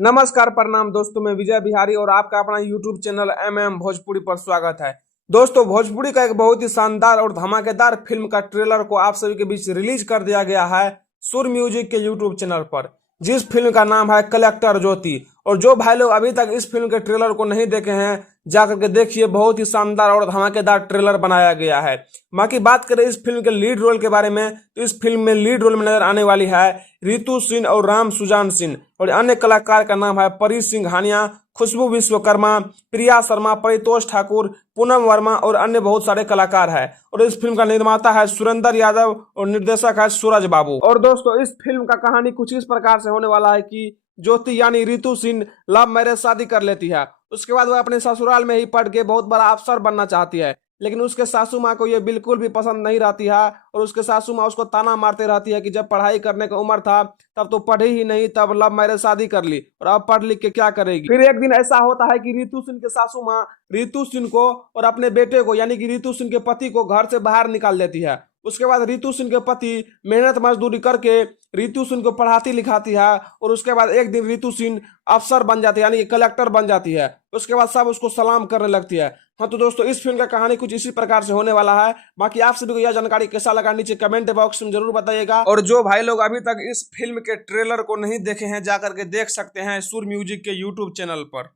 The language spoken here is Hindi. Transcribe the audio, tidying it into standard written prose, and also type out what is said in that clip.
नमस्कार प्रणाम दोस्तों, मैं विजय बिहारी और आपका अपना यूट्यूब चैनल भोजपुरी पर स्वागत है। दोस्तों, भोजपुरी का एक बहुत ही शानदार और धमाकेदार फिल्म का ट्रेलर को आप सभी के बीच रिलीज कर दिया गया है सुर म्यूजिक के यूट्यूब चैनल पर, जिस फिल्म का नाम है कलेक्टर ज्योति। और जो भाई लोग अभी तक इस फिल्म के ट्रेलर को नहीं देखे हैं, जाकर के देखिए, बहुत ही शानदार और धमाकेदार ट्रेलर बनाया गया है। बाकी बात करें इस फिल्म के लीड रोल के बारे में, तो इस फिल्म में लीड रोल में नजर आने वाली है रितु सिंह और राम सुजान सिंह, और अन्य कलाकार का नाम है परी सिंघानिया, खुशबू विश्वकर्मा, प्रिया शर्मा, परितोष ठाकुर, पूनम वर्मा और अन्य बहुत सारे कलाकार हैं। और इस फिल्म का निर्माता है सुरेंद्र यादव और निर्देशक है सूरज बाबू। और दोस्तों, इस फिल्म का कहानी कुछ इस प्रकार से होने वाला है कि ज्योति यानी रितु सिंह लव मैरिज शादी कर लेती है। उसके बाद वह अपने ससुराल में ही पढ़ के बहुत बड़ा अफसर बनना चाहती है, लेकिन उसके सासू माँ को यह बिल्कुल भी पसंद नहीं रहती है। और उसके सासू माँ उसको ताना मारते रहती है कि जब पढ़ाई करने का उम्र था तब तो पढ़ी ही नहीं, तब लव मैरिज शादी कर ली और अब पढ़ लिख के क्या करेगी। फिर एक दिन ऐसा होता है कि रितु सिंह के सासू माँ रितु सिंह को और अपने बेटे को यानी कि रितु सिंह के पति को घर से बाहर निकाल देती है। उसके बाद रितु सिंह के पति मेहनत मजदूरी करके रितु सिंह को पढ़ाती लिखाती है, और उसके बाद एक दिन रितु सिंह अफसर बन जाती है यानी कि कलेक्टर बन जाती है। उसके बाद सब उसको सलाम करने लगती है। हाँ, तो दोस्तों, इस फिल्म का कहानी कुछ इसी प्रकार से होने वाला है। बाकी आप सभी को यह जानकारी कैसा लगा नीचे कमेंट बॉक्स में जरूर बताइएगा। और जो भाई लोग अभी तक इस फिल्म के ट्रेलर को नहीं देखे हैं, जाकर के देख सकते हैं सुर म्यूजिक के यूट्यूब चैनल पर।